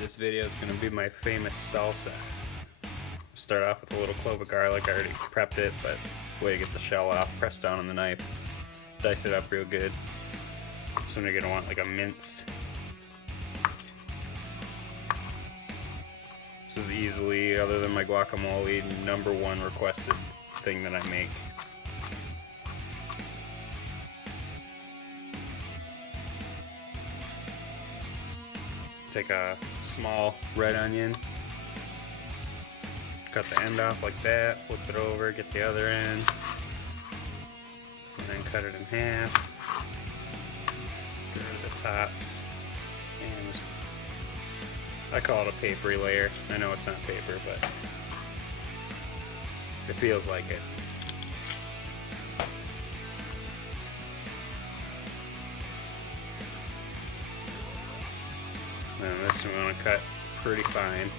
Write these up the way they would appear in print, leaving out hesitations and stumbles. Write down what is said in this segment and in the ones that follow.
This video is going to be my famous salsa. Start off with a little clove of garlic. I already prepped it, but way to get the shell off, press down on the knife, dice it up real good. So you're going to want like a mince. This is easily, other than my guacamole, #1 requested thing that I make. Take a small red onion, cut the end off like that, flip it over, get the other end, and then cut it in half. Get rid of the tops, and just, I call it a papery layer. I know it's not paper, but it feels like it. And this I'm going to cut pretty fine.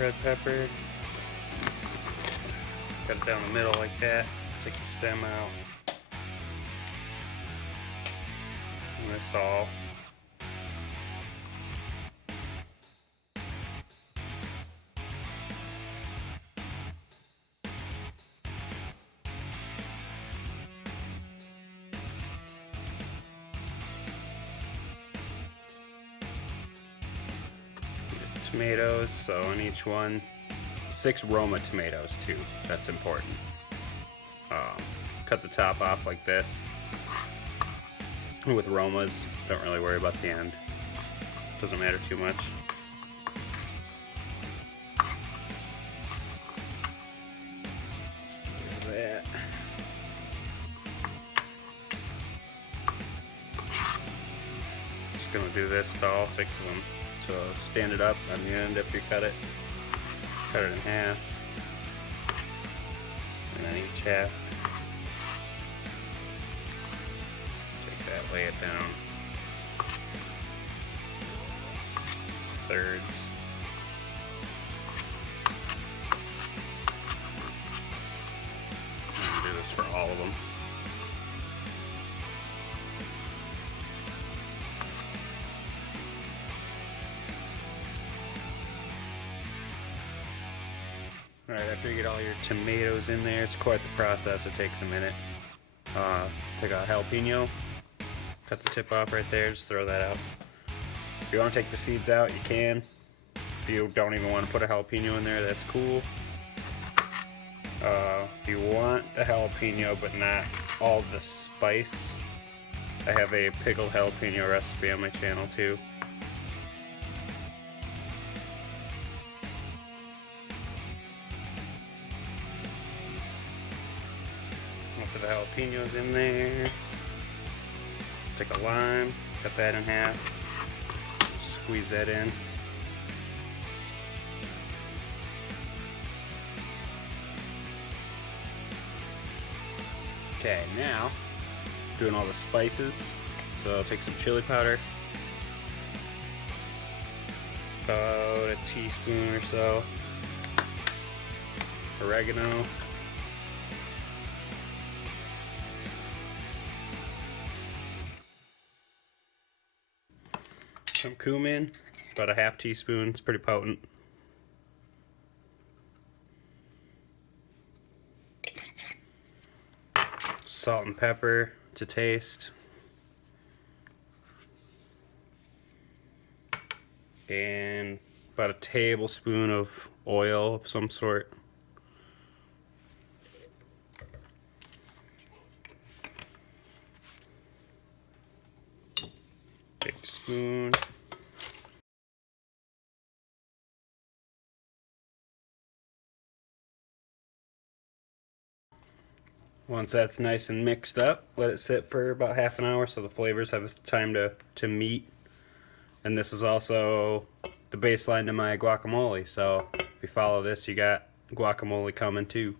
Red pepper. Cut it down the middle like that. Take the stem out. And this all. Tomatoes, so in each one, 6 Roma tomatoes too, that's important. Cut the top off like this. With Romas, don't really worry about the end, doesn't matter too much. Just do that. Just gonna do this to all 6 of them. So stand it up on the end after you cut it in half, and then each half, take that, lay it down, thirds, and do this for all of them. Alright, after you get all your tomatoes in there, it's quite the process, it takes a minute. Take a jalapeno, cut the tip off right there, just throw that out. If you want to take the seeds out, you can. If you don't even want to put a jalapeno in there, that's cool. If you want the jalapeno but not all the spice, I have a pickled jalapeno recipe on my channel too. After the jalapenos in there, take a lime, cut that in half, squeeze that in. Okay, now doing all the spices. So I'll take some chili powder, about a teaspoon or so, oregano, some cumin, about a ½ teaspoon, it's pretty potent. Salt and pepper to taste. And about a tablespoon of oil of some sort. Take a spoon. Once that's nice and mixed up, let it sit for about ½ an hour so the flavors have time to meet. And this is also the baseline to my guacamole, so if you follow this, you got guacamole coming too.